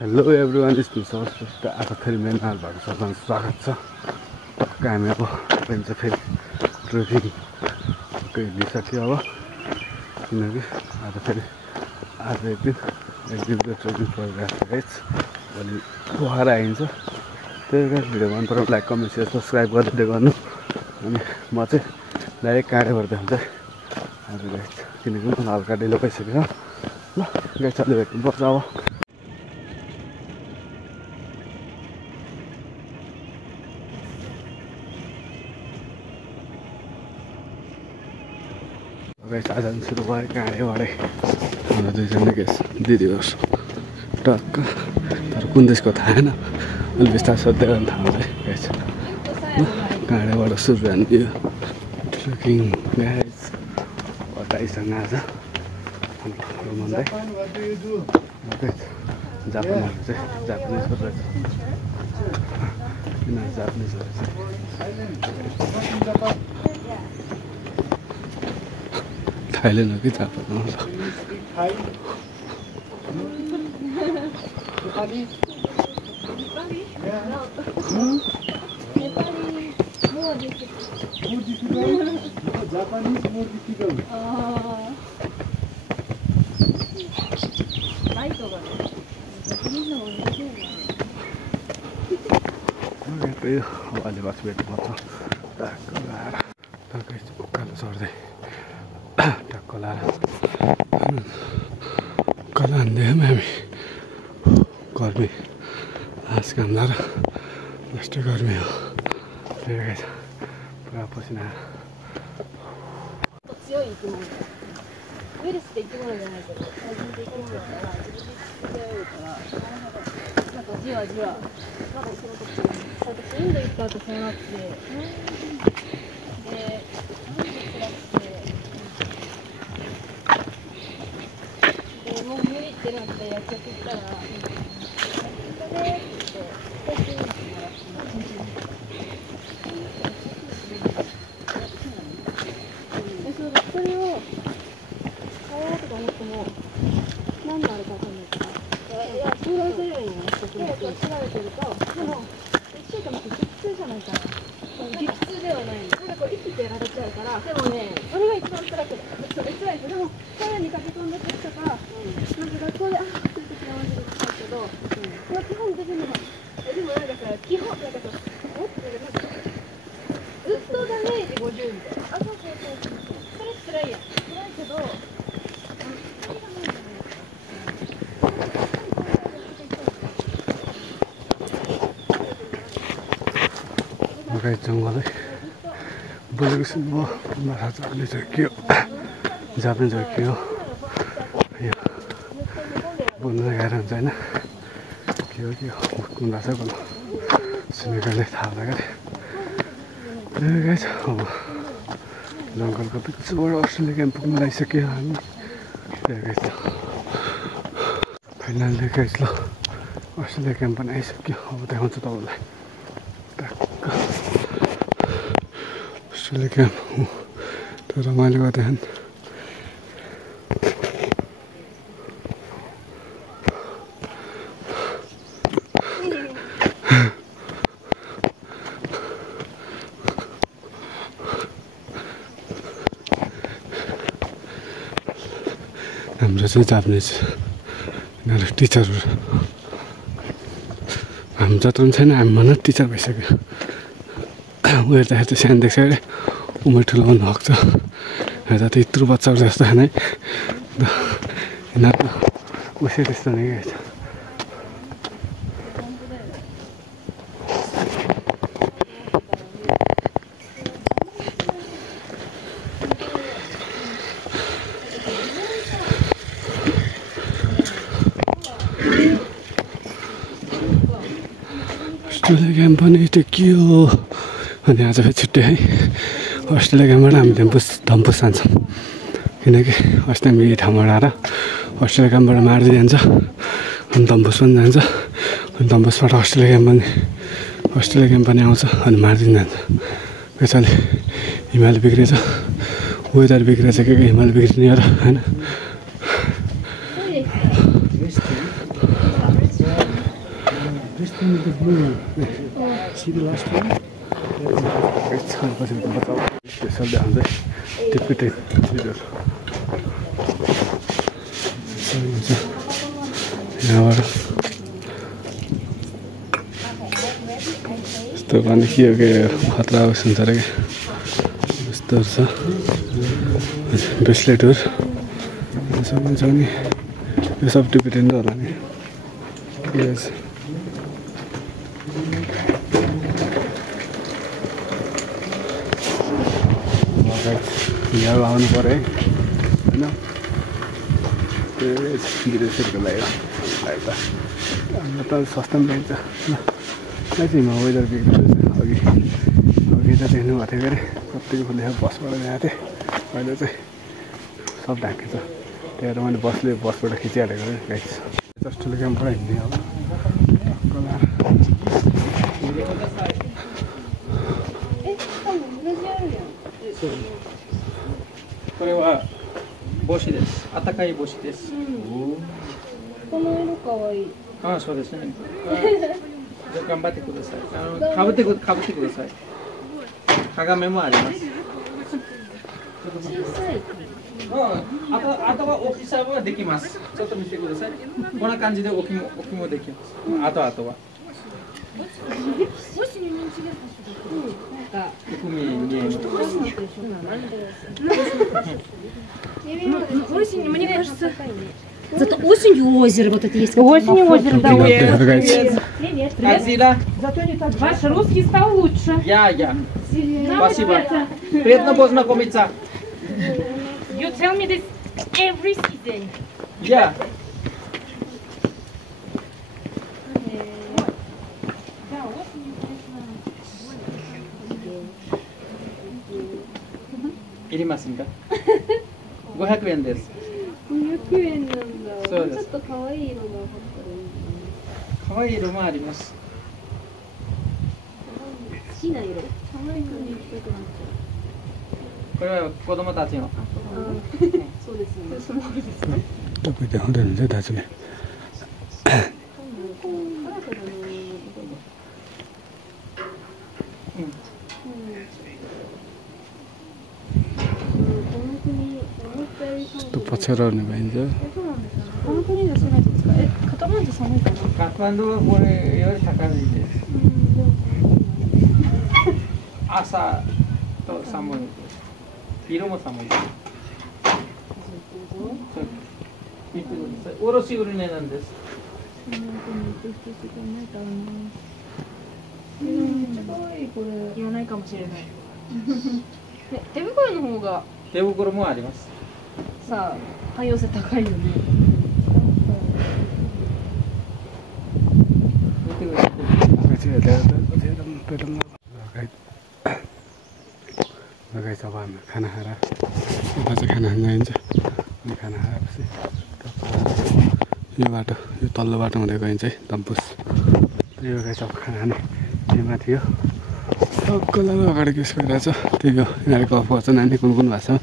Hello everyone, it's me sir. आज फेरि मेरो नालहरूको सबैलाई स्वागत छ। टक्क हामी अब चाहिँ फेरि ट्रेकिङ लिइसक्यो अब, किनकि आज एक दिनको ट्रेकिङ परिरहेको छ। भोलि पोखरा आइन्छ। त्यही कारण भिडियो मन पराउनु लाइक कमेन्ट सेयर सब्सक्राइब गरिदिँदै गर्नु। अनि म चाहिँ डाइरेक्ट काँडेबाट हुन्छ आज गाइस, किनकि मलाई हल्का ढिलो भइसक्यो। ल गाइस, अहिले भेट्नुपर्छ अब। गाइस आज सुरु भयो काँडेबाटै। हाम्रो दुईजना गेस दिदी होस् टक्क, तर कुन देशको थाहा छैन। अलि बिस्तारै सोध्दै गर्नु थाहा हुन्छ गाइस। काँडेबाट सुरु हान्यो ट्रेकिङ गाइस। बताइसँग आज जापानिजहरू चाहिँ जापानिजको रहेछ, यिनीहरू जापानिजहरू चाहिँ थाइल्यान्ड हो कि जापान हो। त्यही अहिले बस भेट्नुपर्छ टक्क लाएर, टक्कै उकालो चढ्दै टक्क लाएर कला हान्दैछौँ हामी। गर्मी आज काम लाएर लास्टै गर्मी हो। त्यही भएर पुरा पसिना ウイルスって生き物じゃないけど、最近で生き物だから自分で作り合えるから、なんかじわじわまだその時私インド行った後そうなって、でもう無理ってなって薬局行ったら「薬局で」って言って手術してもらって。それを買おうとか思っても何のあれか分かんないから、いや相談すればいいのよ。調べてると、でも1週間って激痛じゃないから。激痛ではないの。なんかこう息ってやられちゃうから。でもね、それが一番辛くて、それ辛いです。でもトイレに駆け込んだ時とか、なんか学校でっていう時はマジで辛いけど、基本的にはでもなんかさ、基本なんかさ、ずっとダメージ50みたいな。あ、そうそうそうそう。それ辛いやん。辛いけど、Oke, janggal boleh semua merasa ini sekio, Japan sekio, ya, bukan negara China, kio, bukan bahasa kalau Senegal tahu lagi. Guys, जङ्गल को पिछबाट अस्ट्रेलिया क्याम्प पुग्न लागिसक्यो हामी। गाइस फाइनली गाइस, ल अस्ट्रेलिया क्याम्प पनि आइसक्यो। अब देखाउँछु तपाईँलाई टक्क अस्ट्रेलिया क्याम्प। त्यो रमाइलो गर्दैन। हाम्रो चाहिँ जापानिज यिनीहरू टिचरहरू, हामी जत्रो पनि छैन, हामी भन टिचर भइसक्यो। उयो हेर्दाखेरि चाहिँ सानो देख्छ अरे, उमेर ठुलो भन्नु भएको छ। हेर्दा त यत्रो बच्चाहरू जस्तो खाने, यिनीहरू उसै त्यस्तो नै क्या। अस्ट्रेलिया क्याम्प पनि टेकियो। अनि आज फेरि छुट्टी है। अस्ट्रेलिया क्याम्पबाट हामी धम्पुस जान्छौँ, किनकि अस्ति हामी यही ठाउँबाट आएर अस्ट्रेलिया क्याम्पबाट मार्दै जान्छ, अनि धम्पुस पनि जान्छ। अनि धम्पुसबाट अस्ट्रेलिया क्याम्प पनि आउँछ, अनि मार्दिन जान्छ। त्यसैले हिमाल बिग्रेछ, वेदर बिग्रेछ, के हिमाल बिग्रिने हो र होइन। स्पेसल देखाउँदै टिपिटेन चिजहरू हुन्छ यहाँबाट यस्तो भने के हो के खतरा होस् हुन्छ अरे क्या यस्तोहरू छ ब्रेसलेटहरू सब हुन्छ नि यो सब टिपिटेन होला नि यहाँ आउनु पऱ्यो है होइन विदेशीहरूको लागि त हाम्रो त सस्तो पनि पाइन्छ यहाँ चाहिँ हिमा वेदर बिग्रिँदैछ अघि त देख्नु भएको थियो अरे कतिको खुलेर बसबाट गएको थिएँ अहिले चाहिँ सब ढाकेछ त्यही भएर मैले बसबाट खिचिहालेको गाइस जस्ट क्याम्पबाट हिँड्ने अब これは帽子です。暖かい帽子です。この色かわいい。ああ、そうですね。じゃあ頑張ってください。かぶってください。鏡もあります。小さい。あとは大きさはできます。ちょっと見てください。こんな感じで大きもできます。あとは。Осенью, мне кажется, зато осенью озеро вот это есть. Осенью озеро, да. Привет. Привет. Ваш русский стал лучше. Я. Спасибо. Приятно познакомиться. You tell me this every season. Yeah. Irimasenka? 500円です。500円なんだ。そうです。ちょっと可愛い色が可愛い色もあります。好きな色。可愛いのに行きたくなっちゃう。これは子供たちの。そうですね。そのままですね。どこで本当に大丈夫。ちょっとパチャラにがいいんじゃ。この国で住めてですか。カトマンズ寒いかな。カトマンズはこれより高いです。朝と寒いです。昼も寒いです。見てください。卸売値なんです。めっちゃ可愛いこれ。言わないかもしれない。手袋の方が。手袋もあります。さあ、汎用性高いよね。लगाइछ अब हामी खाना खाएर उता चाहिँ खाना खान जाइन्छ अनि खाना खाएपछि यो बाटो यो तल्लो बाटो हुँदै गइन्छ है तम्पुस यो गाई सब खाना खाने यहीँमा थियो सबैलाई अगाडि केस गरिरहेछ त्यही हो यिनीहरू गफ गर्छ नानी कुन भाषामा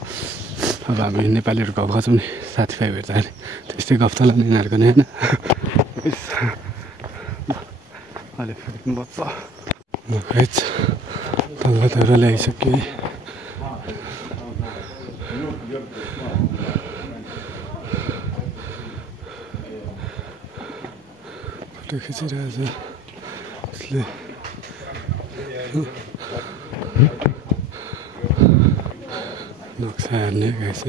अब हामी नेपालीहरू गफ गर्छौँ नि साथीभाइ भेट्दाखेरि त्यस्तै गफ त लाने यिनीहरूको नि होइन अहिले फेरि बच्छ लगाइछ तल्लो तल्लो ल्याइसक्यो फोटो खिचिरहेछ यसले नक्सा हेर्ने गाइस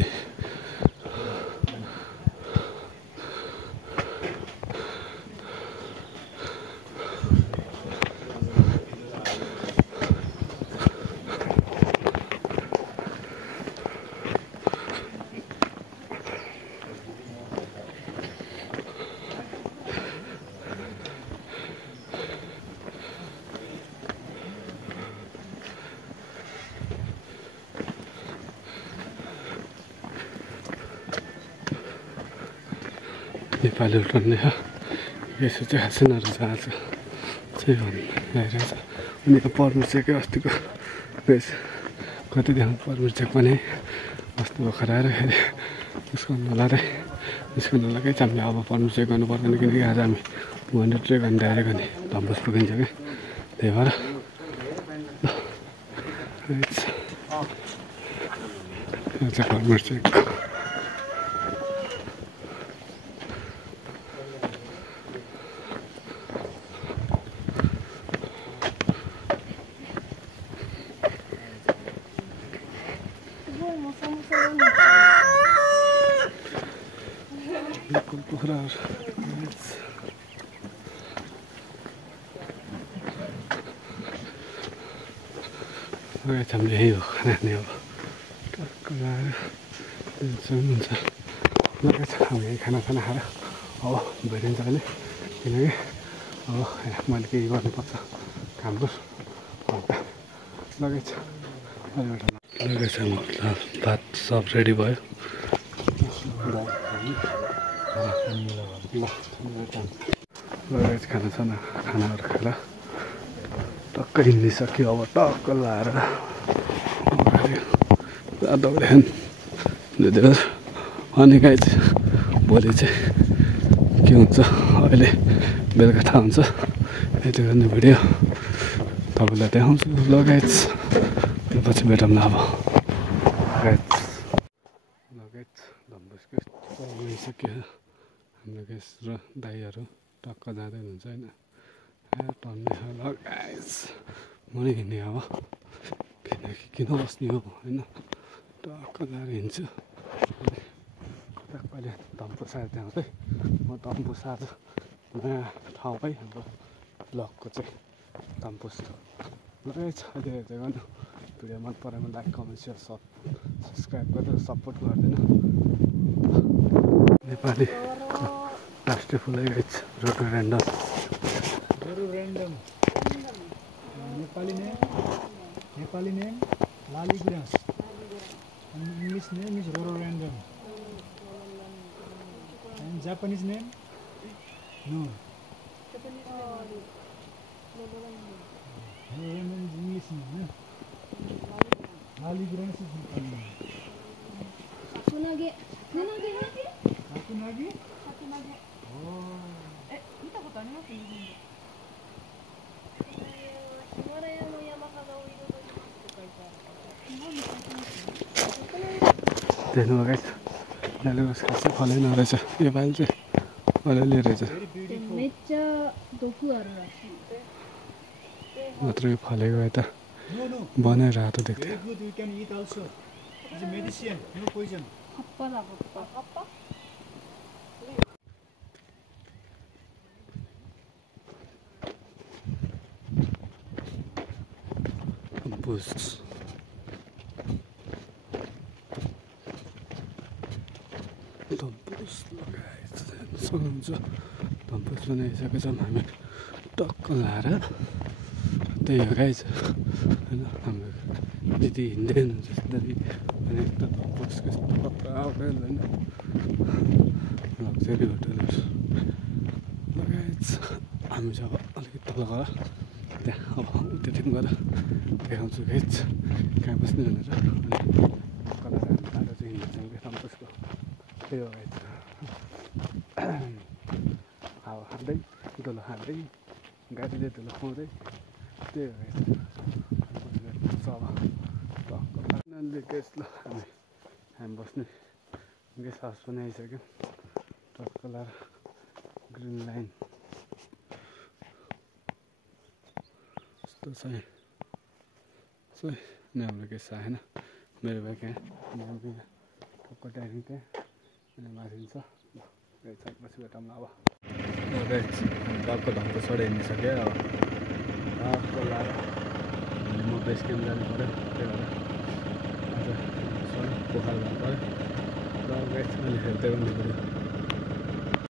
नेपाली उठाउने हो यसो चाहिँ खासैनहरू जहाँ चाहिँ भन्नु आइरहेछ उनीको पर्मिट चेकै अस्तिको रहेछ कति देखाउनु पर्मिट चेक पनि अस्ति भर्खर आएर फेरि उसको नलाँदै निस्कनु लगाइ चाहिँ हामीले अब पर्मिट चेक गर्नु पर्दैन किनकि आज हामी 100 ट्रेक अनि डाइरेक्ट अनि डम्बुस पुगिन्छ कि त्यही भएर यो चाहिँ गभर्मेन्ट चाहिँ हामीले यही हो खाने अब टक्क लगाएर हुन्छ लगाएको छ हामी यही खाना खाएर अब भइदिन्छ अहिले किनकि अब मैले केही गर्नुपर्छ कामको हल्का लगाएको छ भात सब रेडी भयो लगाएको खानासाना खानाहरू खाएर टक्क हिँडिसक्यो अब टक्क लाएर दौड्यो अनि गाई चाहिँ भोलि चाहिँ के हुन्छ अहिले बेलुका थाहा हुन्छ यति गर्ने भिडियो तपाईँलाई देखाउँछु लगायत पछि भेटौँला अब लगायत डम्बुसको गइसक्यो हाम्रो गेस र दाईहरू टक्क जाँदै हुन्छ होइन टन्ने लगाइस मनै हिँड्ने अब किनकि किन बस्ने हो होइन टक्क लगाएर हिँड्छु कहिले धम्पु सार जाँदै म धम्पु सार नयाँ ठाउँ है हाम्रो ब्लगको चाहिँ धम्पुस लगाइ छ अहिले हेर्दै गर्नु भिडियो मन पराएमा लाइक कमेन्ट सेयर सब्सक्राइब गरेर सपोर्ट गरिदिनु नेपाली राष्ट्रिय फुलै गाइछ rhododendron Nepali name Laligrass and English name is rhododendron and Japanese name no rhododendron is English name Laligrass is Nepali name Sakunagi oh 見たことあります日本でヒマラヤの山肌を彩りますって書いてある。日本に書いてますね。देख्नु गाइस यहाँले खासै फलै नरहेछ योपालि चाहिँ अलिअलि रहेछ मात्रै फलेको यता बनाइरहेको देख्थ्यो धम्पुस लगाएछ सक्नुहुन्छ धम्पुस बनाइसकेको छौँ हामी टक्क लाएर त्यही हो गाइस होइन हाम्रो दिदी हिँड्दै हुनुहुन्छ दिदी अनि एकदम धम्पुसको होटेल होइन लग्जरी होटेलहरू लगाएछ हामी चाहिँ अब अलिकति तल गएर त्यहाँ अब त्यति गएर देखाउँछु गाइस कहाँ बस्ने भनेर कलर बाटो चाहिँ हिँड्छौँ कि धम्पुसको त्यही हो गाइस हावा खाँदै धुलो खाँदै गाडीले धुलो खुवाउँदै त्यही हो गाइस गेस ल हामी बस्ने गेस्ट हाउस पनि आइसक्यो टक्क लाएर ग्रिन लाइन यस्तो चाहिँ अनि हाम्रो गेस्ट आएन मेरो भाइ कहाँ टक्क टाइम त्यहाँ अनि माथि छ पछि भेटौँला अब टक्क धम्पु छोडेर हिँडिसक्यो अब टक्क लाएर म बेस क्याम्प जानु पऱ्यो त्यही भएर आज पोखरा जानु पऱ्यो र अहिले हेर्दै गर्नु पऱ्यो